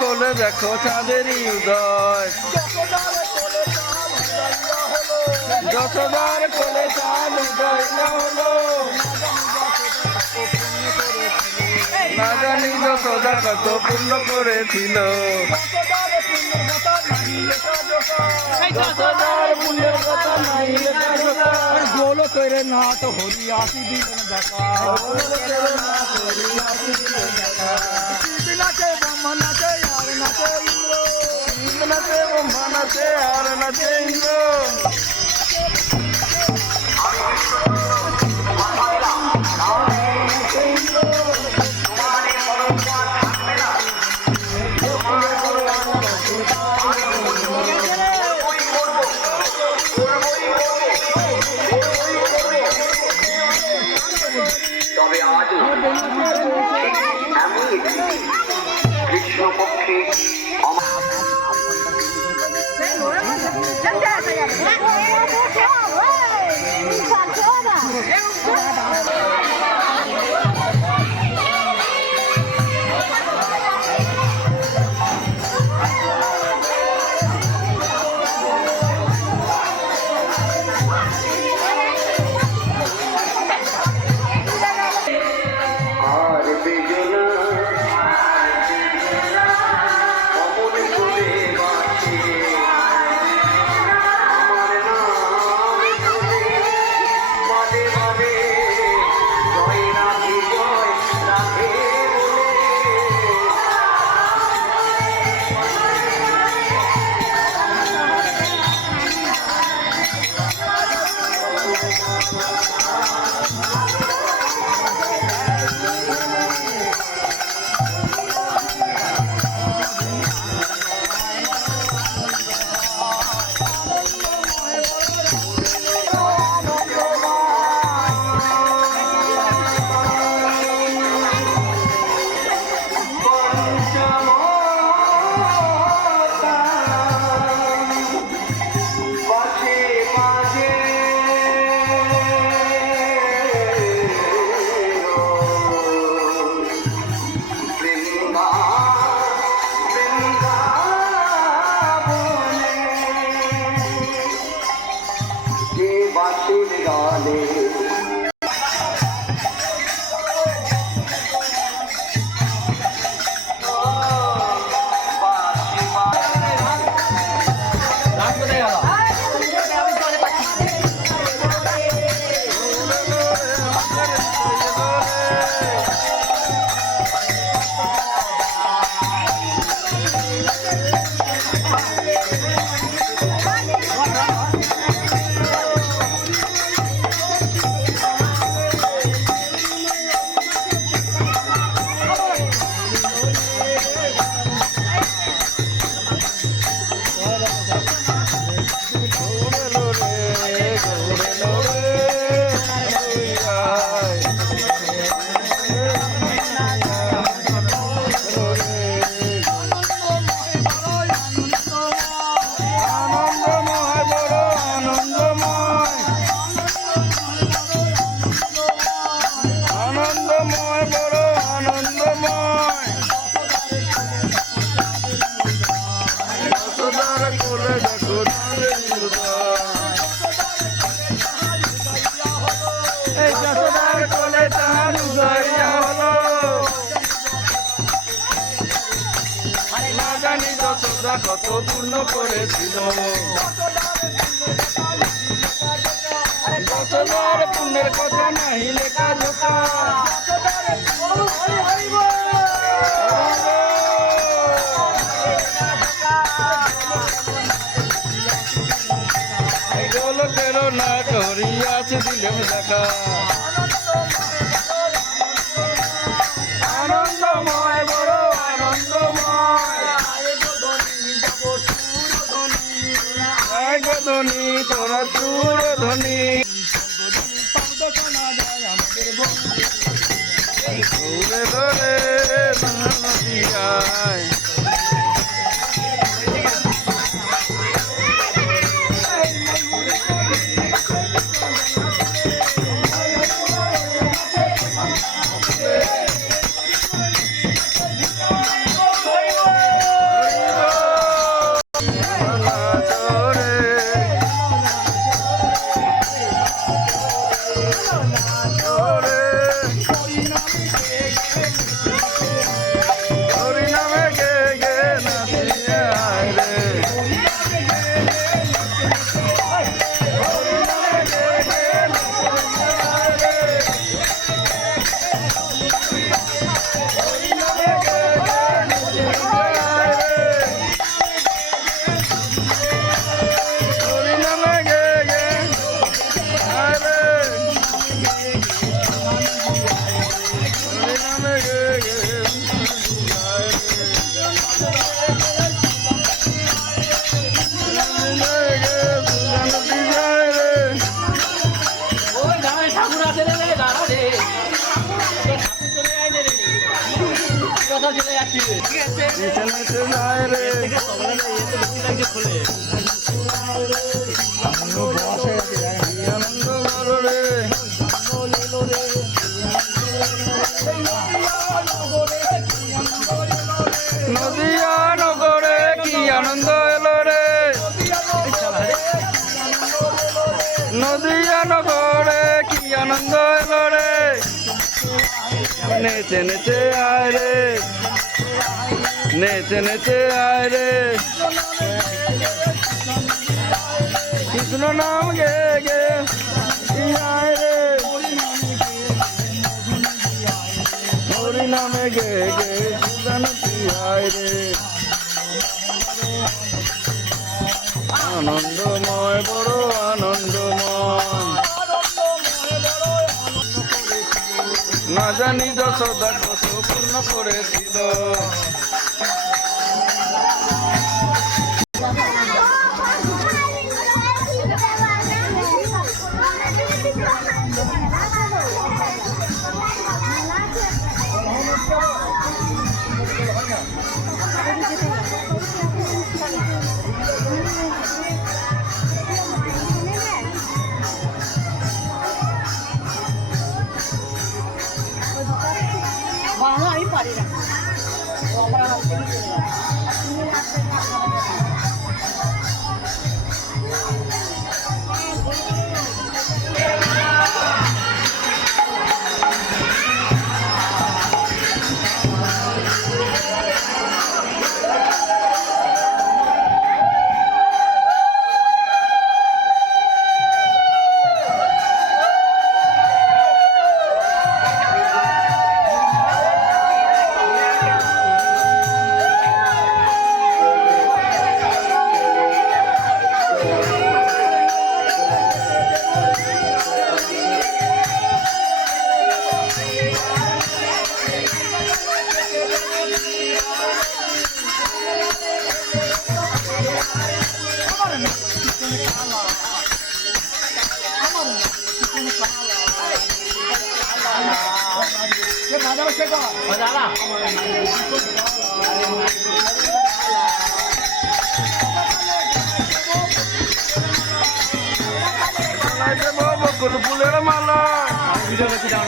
কোলে দেখো চাঁদেরই উদয় যশোদার কোলে চাঁদ উদয় না হলো না জানি যশোদা কত পূর্ণ করেছিল। গোল করে না তো হরি আসি দিলেন দেখা। শিব নাচে ব্রহ্মা নাচে আর নাচে ইন্দ্র। নাচে ব্রহ্মা নাচে আর নাচে ইন্দ্র। কথা নাই লেখা জোকা গোলকের না করিয়াছে দিলেম আনন্দময়। বড় আনন্দময় ধ্বনি তোরা চূর ধ্বনি Thank you. নদিয়া নগরে কি আনন্দ এলো রে? নদিয়া কি আনন্দ এলো রে? নেচে নেচে, আয় রে। নেচে নেচে আয় রে। কৃষ্ণ নাম গে গে আয় রে। হরি নামে গে গে আয় রে। আনন্দময় বড় আনন্দময়। না জানি যশোদা কত পূর্ণ করেছিল। Thank you. বকুল ফুলের মালা ভিডিও করছি দাও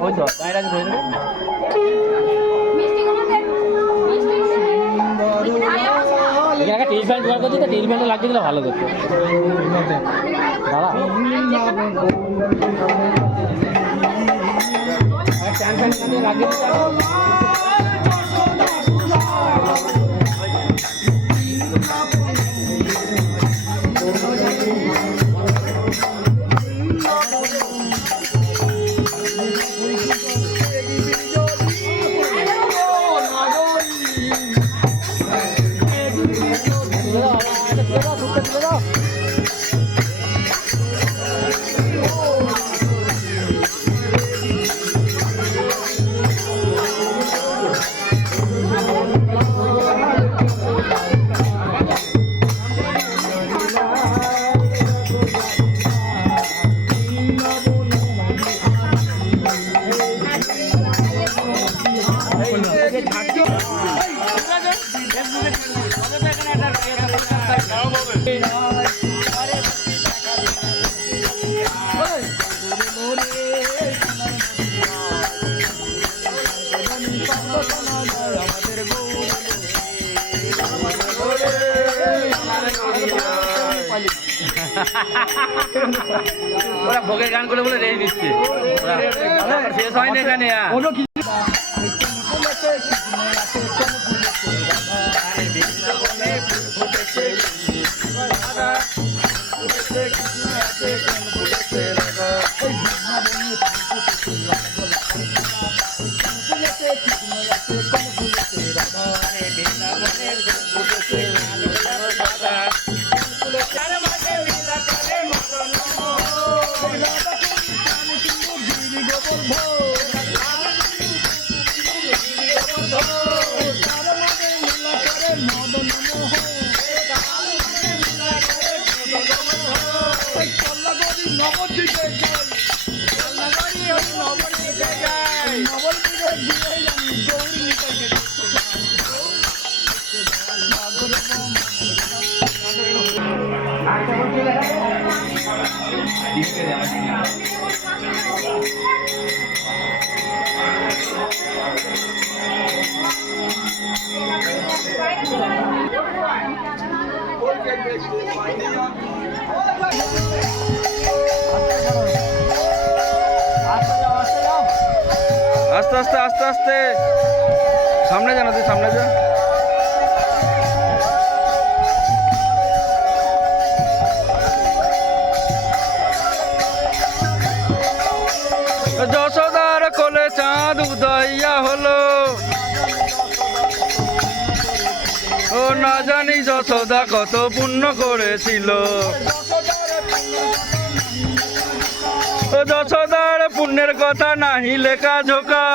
ওই তো ধরে এখানে একটা জোগাড় করছি টেবিল লাগিয়ে দিলে ভালো করতো দাদা দাও, এটা ওরা ভোগের গান করে বলে রেঞ্জ দিচ্ছে। শেষ হয়নি এখানে আর। আস্তে আস্তে আস্তে আস্তে সামনে যা না তুই সামনে যা উদইয়া হলো। ও না জানি যশোদা কত পুণ্য করেছিল। ও যশোদার পুণ্যের কথা নাহি লেখা ঝোকা।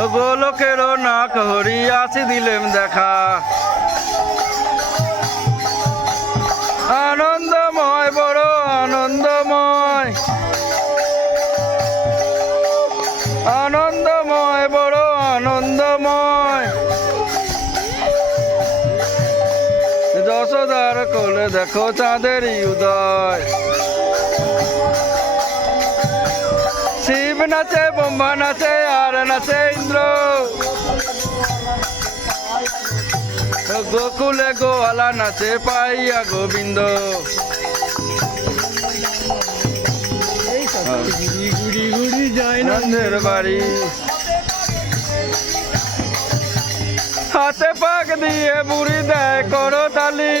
ও গোলকেরও নাক হরি আসি দিলেম দেখা। আনন্দময় দেখো চাঁদেরই উদয়। শিব নাচে, ব্রহ্মা নাচে, আর নাচে ইন্দ্র। গোকুলে গোয়ালা নাচে পাইয়া গোবিন্দ। নন্দের বাড়ি। হাতে পাক দিয়ে বুড়ি দেয় করো তালি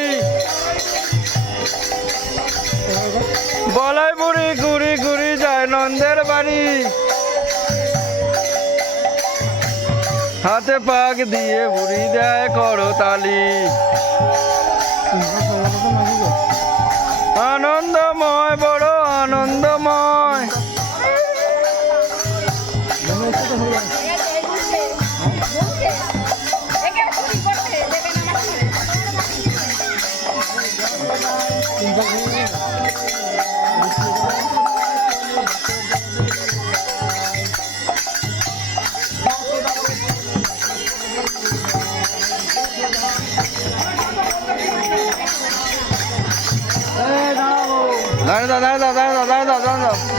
বলাই বুড়ি ঘুরি ঘুরি যায় নন্দের বাড়ি হাতে পাক দিয়ে বুড়ি দেয় করো তালি আনন্দময়, বড় আনন্দময়। দাঁড়িয়ে দাও দাঁড়িয়ে দাও দাঁড়িয়ে দাও দাঁড়িয়ে দাও দাঁড়িয়ে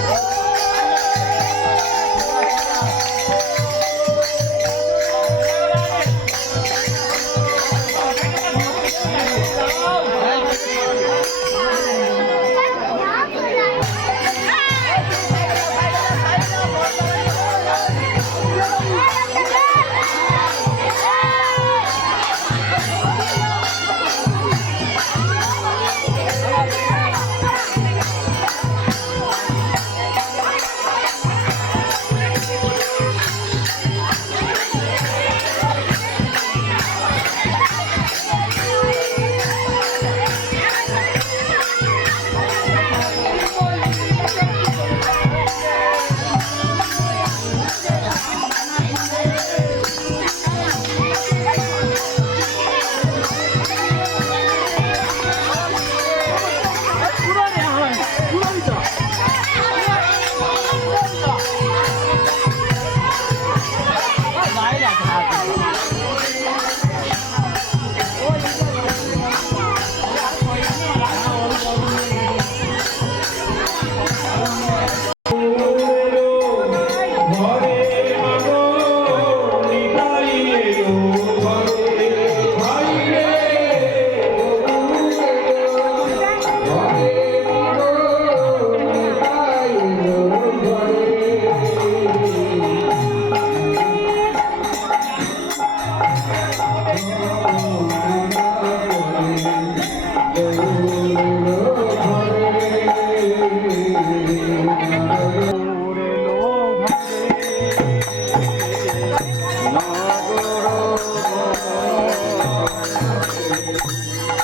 Música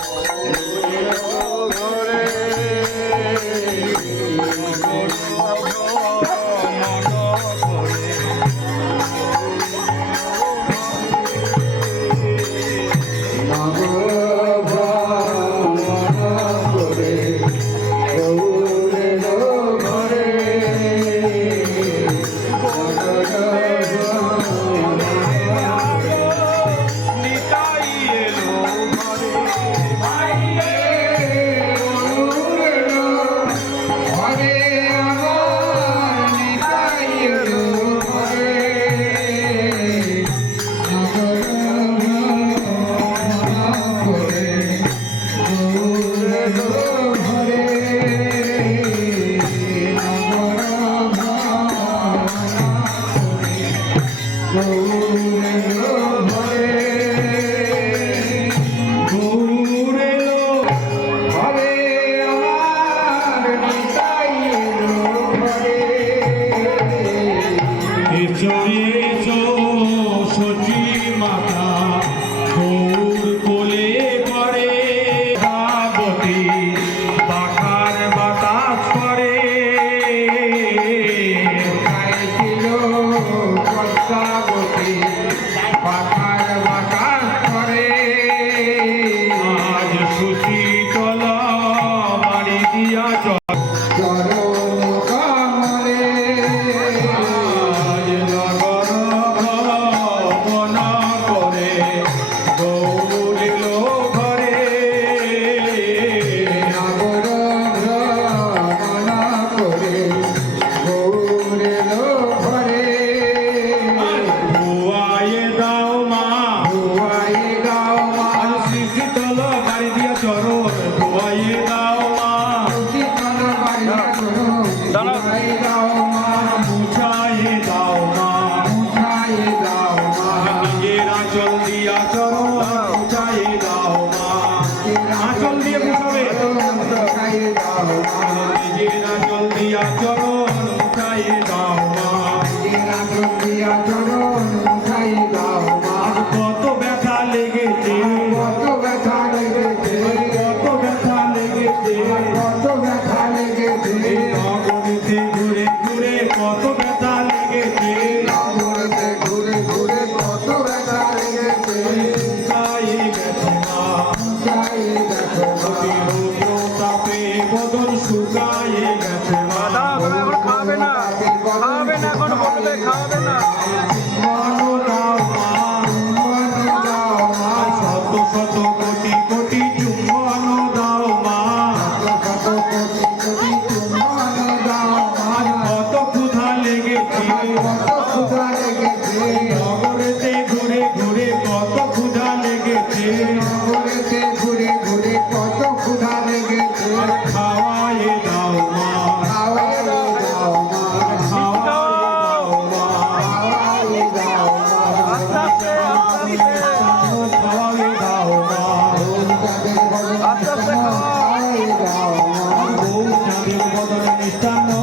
খাবে না। Esta noche.